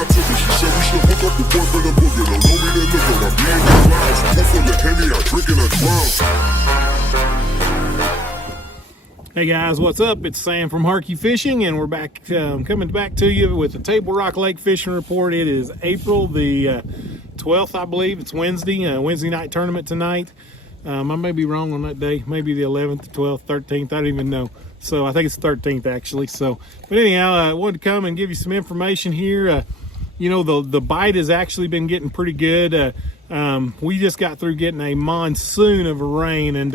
got to me. She said we should hook up the boyfriend and boogie. Don't know me, then look on. I'm being the clouds. Pool full of Henny, I drink and I drown. Hey guys, what's up? It's Sam from Harkey Fishing, and we're back, coming back to you with the Table Rock Lake Fishing Report. It is April the 12th, I believe. It's Wednesday, Wednesday night tournament tonight. I may be wrong on that day, maybe the 11th, 12th, 13th, I don't even know. So I think it's 13th actually. So, but anyhow, I wanted to come and give you some information here. You know, the bite has actually been getting pretty good. We just got through getting a monsoon of rain, and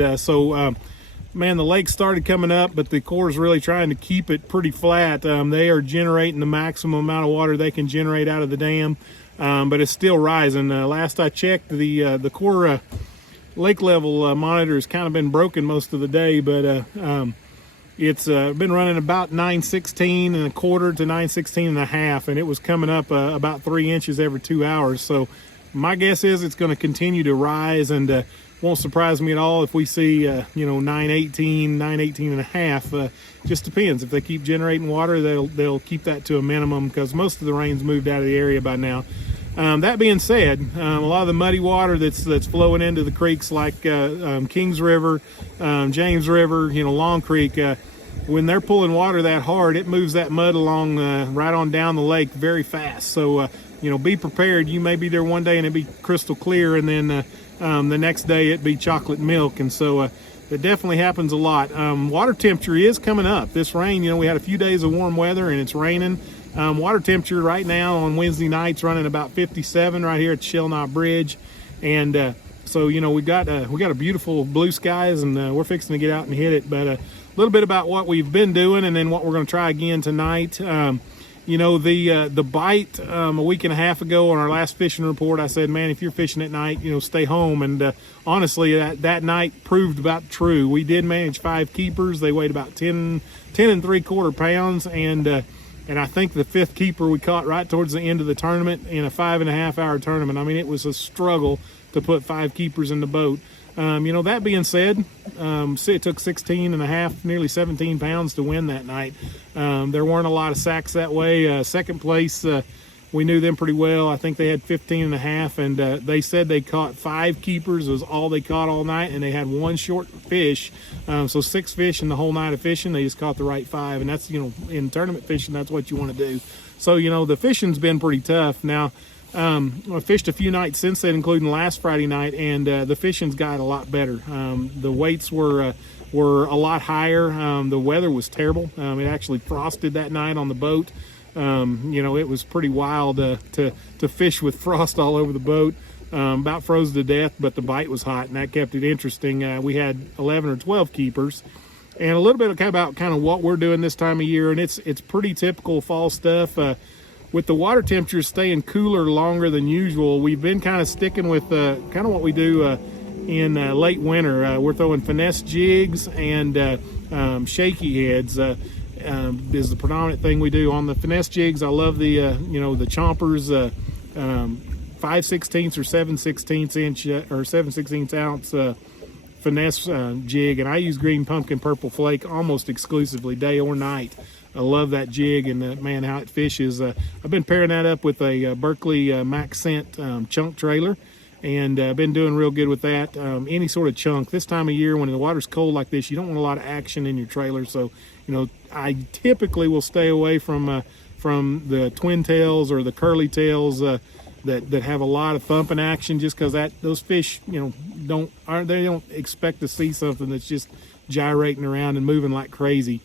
man, the lake started coming up, but the Corps is really trying to keep it pretty flat. They are generating the maximum amount of water they can generate out of the dam, but it's still rising. Last I checked, the Corps lake level monitor has kind of been broken most of the day, but it's been running about 916 and a quarter to 916 and a half, and it was coming up about 3 inches every 2 hours. So my guess is it's going to continue to rise, and won't surprise me at all if we see, you know, 918 and a half. Just depends. If they keep generating water, they'll keep that to a minimum, because most of the rain's moved out of the area by now. That being said, a lot of the muddy water that's flowing into the creeks like Kings River, James River, you know, Long Creek, when they're pulling water that hard, it moves that mud along right on down the lake very fast. So, you know, be prepared. You may be there one day and it'd be crystal clear, and then the next day it'd be chocolate milk. And so it definitely happens a lot. Water temperature is coming up. This rain, you know, we had a few days of warm weather and it's raining. Water temperature right now on Wednesday nights running about 57 right here at Shell Knot Bridge. And so, you know, we got a beautiful blue skies, and we're fixing to get out and hit it. But a little bit about what we've been doing and then what we're going to try again tonight. You know, the bite a week and a half ago on our last fishing report, I said, man, if you're fishing at night, you know, stay home. And honestly, that night proved about true. We did manage 5 keepers. They weighed about 10 3/4 pounds, and I think the 5th keeper we caught right towards the end of the tournament in a 5.5 hour tournament. I mean, it was a struggle to put 5 keepers in the boat. You know, that being said, it took 16 and a half, nearly 17 pounds to win that night. There weren't a lot of sacks that way. Second place, we knew them pretty well. I think they had 15 and a half, and they said they caught 5 keepers. It was all they caught all night, and they had 1 short fish. So 6 fish in the whole night of fishing. They just caught the right 5, and that's, you know, in tournament fishing, that's what you want to do. So, you know, the fishing's been pretty tough. Now, I fished a few nights since then, including last Friday night, and the fishing's got a lot better. The weights were a lot higher. The weather was terrible. It actually frosted that night on the boat. You know, it was pretty wild to fish with frost all over the boat. About froze to death, but the bite was hot, and that kept it interesting. We had 11 or 12 keepers, and a little bit about kind of what we're doing this time of year, and it's pretty typical fall stuff. With the water temperatures staying cooler longer than usual, we've been kind of sticking with kind of what we do in late winter. We're throwing finesse jigs and shaky heads. Is the predominant thing we do on the finesse jigs. I love the you know, the Chompers 5/16 or 7/16 inch or 7/16 ounce finesse jig, and I use green pumpkin purple flake almost exclusively, day or night. I love that jig, and man, how it fishes. I've been pairing that up with a Berkley Max Scent chunk trailer, and I've been doing real good with that. Any sort of chunk. This time of year when the water's cold like this, you don't want a lot of action in your trailer. So, you know, I typically will stay away from the twin tails or the curly tails that have a lot of thumping action, just because those fish, you know, they don't expect to see something that's just gyrating around and moving like crazy.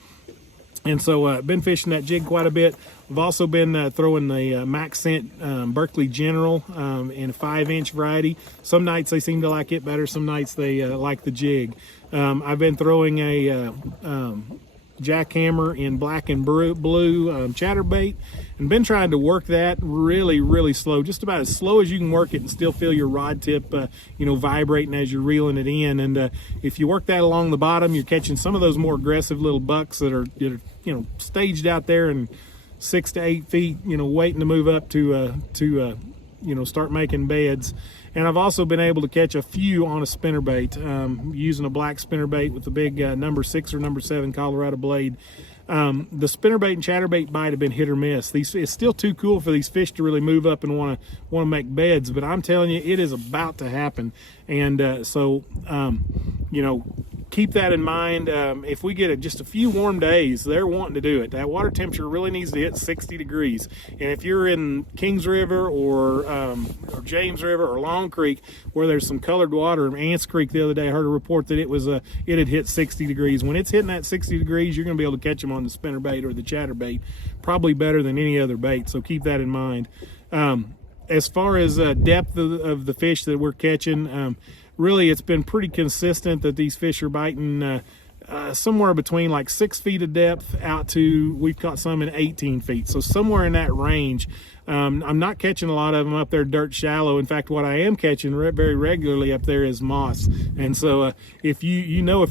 And so I've been fishing that jig quite a bit. We've also been throwing the Max Scent Berkley General in a 5-inch variety. Some nights they seem to like it better. Some nights they like the jig. I've been throwing a jackhammer in black and blue chatterbait, and been trying to work that really slow, just about as slow as you can work it and still feel your rod tip you know, vibrating as you're reeling it in. And if you work that along the bottom, you're catching some of those more aggressive little bucks that are you know, staged out there and 6 to 8 feet, you know, waiting to move up to you know, start making beds. And I've also been able to catch a few on a spinnerbait, using a black spinnerbait with the big number 6 or number 7 Colorado blade. The spinnerbait and chatterbait bite have been hit or miss. It's still too cool for these fish to really move up and want to make beds, but I'm telling you, it is about to happen. And so you know, keep that in mind. If we get just a few warm days, they're wanting to do it. That water temperature really needs to hit 60 degrees. And if you're in Kings River or James River or Long Creek, where there's some colored water, Ants Creek the other day, I heard a report that it had hit 60 degrees. When it's hitting that 60 degrees, you're going to be able to catch them on the spinnerbait or the chatterbait, probably better than any other bait. So keep that in mind. As far as depth of the fish that we're catching, really, it's been pretty consistent that these fish are biting somewhere between like 6 feet of depth out to, we've caught some in 18 feet. So somewhere in that range. I'm not catching a lot of them up there dirt shallow. In fact, what I am catching very regularly up there is moss. And so if if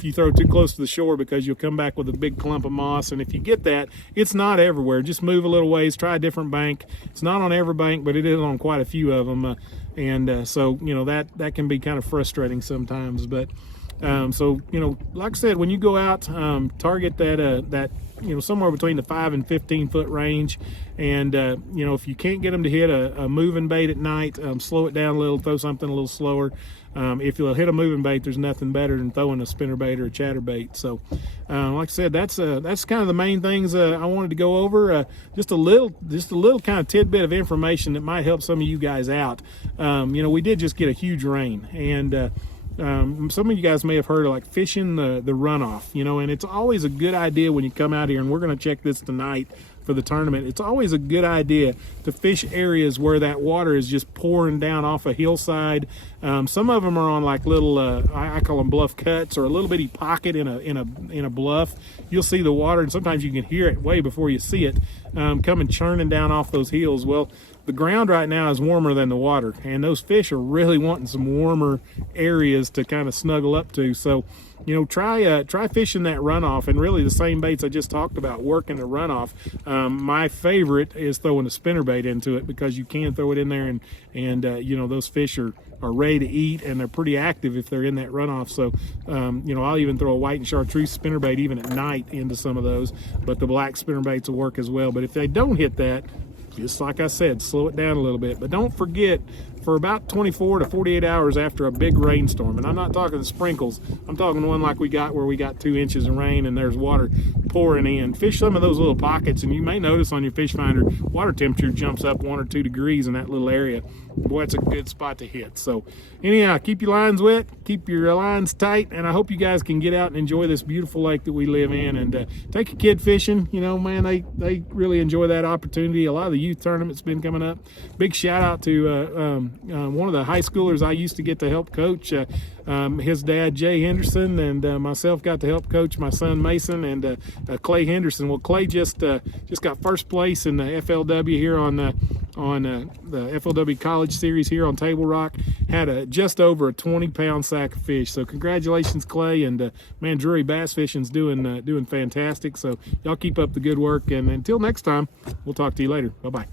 you throw too close to the shore, because you'll come back with a big clump of moss. And if you get that, it's not everywhere. Just move a little ways, try a different bank. It's not on every bank, but it is on quite a few of them. So, you know, that can be kind of frustrating sometimes. But so, you know, like I said, when you go out, target that you know, somewhere between the 5 and 15 foot range. And you know, if you can't get them to hit a moving bait at night, slow it down a little, throw something a little slower. If you'll hit a moving bait, there's nothing better than throwing a spinnerbait or a chatterbait. So like I said, that's kind of the main things I wanted to go over. Just a little kind of tidbit of information that might help some of you guys out. You know, we did just get a huge rain, and some of you guys may have heard of like fishing the runoff, you know, and it's always a good idea when you come out here, and we're going to check this tonight for the tournament. It's always a good idea to fish areas where that water is just pouring down off a hillside. Some of them are on like little, I call them bluff cuts, or a little bitty pocket in a bluff. You'll see the water, and sometimes you can hear it way before you see it coming churning down off those hills. Well, the ground right now is warmer than the water, and those fish are really wanting some warmer areas to kind of snuggle up to. So, you know, try fishing that runoff, and really the same baits I just talked about, working the runoff. My favorite is throwing a spinnerbait into it, because you can throw it in there, and you know, those fish are ready to eat, and they're pretty active if they're in that runoff. So, you know, I'll even throw a white and chartreuse spinnerbait even at night into some of those, but the black spinnerbaits will work as well. But if they don't hit that, just like I said, slow it down a little bit. But don't forget, for about 24 to 48 hours after a big rainstorm, and I'm not talking sprinkles, I'm talking one like we got where we got 2 inches of rain and there's water pouring in, fish some of those little pockets, and you may notice on your fish finder water temperature jumps up 1 or 2 degrees in that little area. Boy, it's a good spot to hit. So anyhow, keep your lines wet, keep your lines tight, and I hope you guys can get out and enjoy this beautiful lake that we live in, and take your kid fishing. You know, man, they really enjoy that opportunity. A lot of the youth tournaments been coming up. Big shout out to one of the high schoolers I used to get to help coach. His dad, Jay Henderson, and myself got to help coach my son Mason, and Clay Henderson. Well, Clay just got first place in the FLW here on the FLW College Series here on Table Rock. Had just over a 20-pound sack of fish. So congratulations, Clay, and man, Drury Bass Fishing's doing fantastic. So y'all keep up the good work, and until next time, we'll talk to you later. Bye-bye.